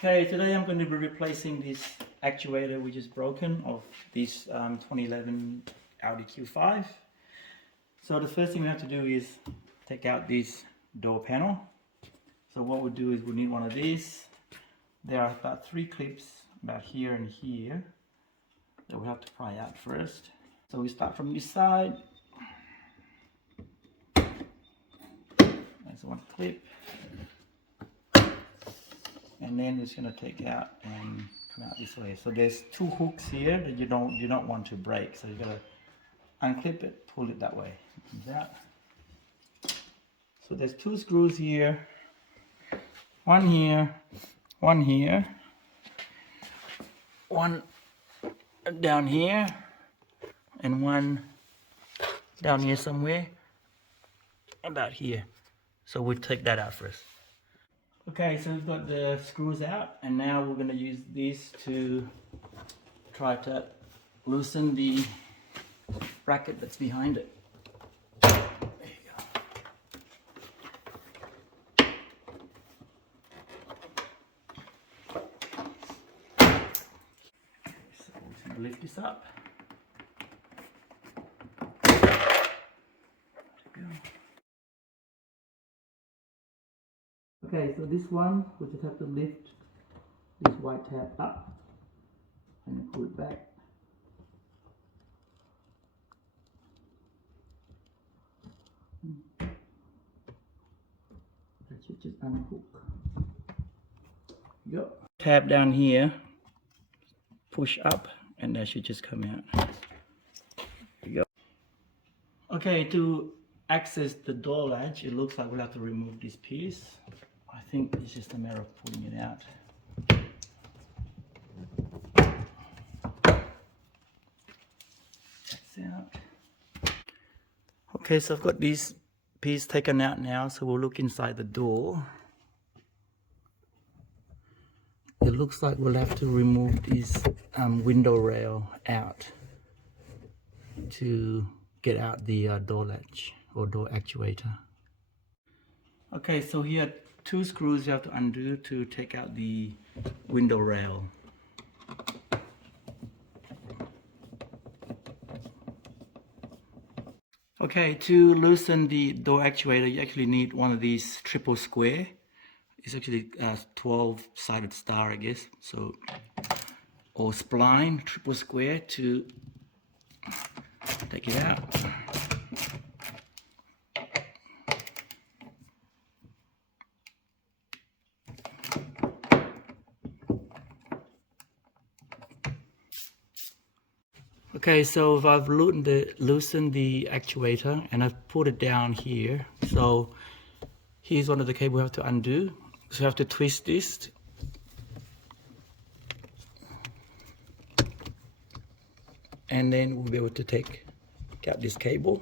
Okay, today I'm going to be replacing this actuator which is broken of this 2011 Audi Q5. So the first thing we have to do is take out this door panel. So what we'll do is we'll need one of these. There are about 3 clips about here and here that we have to pry out first. So we start from this side. There's one clip. And then it's going to take out and come out this way. So there's 2 hooks here that you don't want to break. So you got to unclip it, pull it that way. That. So there's 2 screws here, one here, one here, one down here, and one down here somewhere, about here. So we'll take that out first. Okay, so we've got the screws out, and now we're going to use these to try to loosen the bracket that's behind it. There you go. So we're just going to lift this up. Okay, so this one, we just have to lift this white tab up and pull it back. That should just unhook. Go. Tab down here, push up, and that should just come out. There you go. Okay, to access the door latch, it looks like we'll have to remove this piece. I think it's just a matter of pulling it out. That's out. Okay, so I've got this piece taken out now, so we'll look inside the door. It looks like we'll have to remove this window rail out to get out the door latch or door actuator. Okay, so here are 2 screws you have to undo to take out the window rail. Okay, to loosen the door actuator, you actually need one of these triple square. It's actually a 12-sided star, I guess. So, or spline, triple square to take it out. Okay, so I've loosened the actuator and I've put it down here. So here's one of the cables we have to undo. So you have to twist this. And then we'll be able to take out this cable.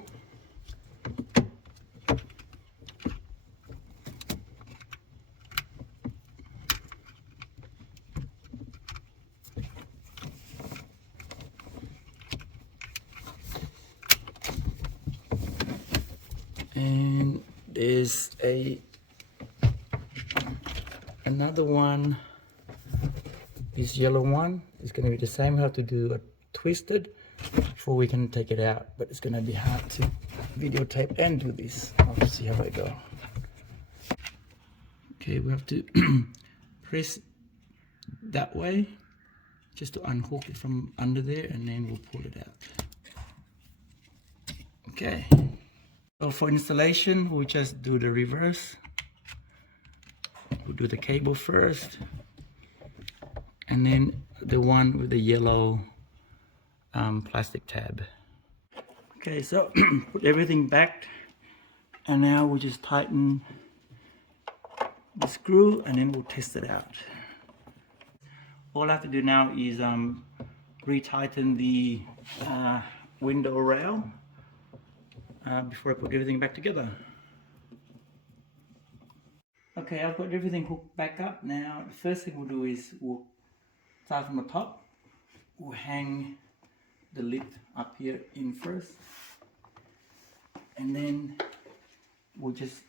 And there's another one. This yellow one is going to be the same. We have to do a twisted before we can take it out, but it's going to be hard to videotape and do this. I'll see how I go. Okay, we have to press that way just to unhook it from under there, and then we'll pull it out. Okay. So for installation, we'll just do the reverse. We'll do the cable first, and then the one with the yellow plastic tab. Okay, so put everything back, and now we'll just tighten the screw, and then we'll test it out. All I have to do now is retighten the window rail before I put everything back together. Okay, I've got everything hooked back up. Now the first thing we'll do is we'll start from the top. We'll hang the lid up here in first, and then we'll just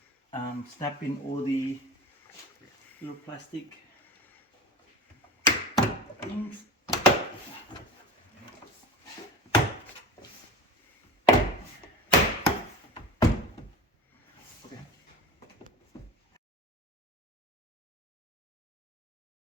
snap in all the little plastic things.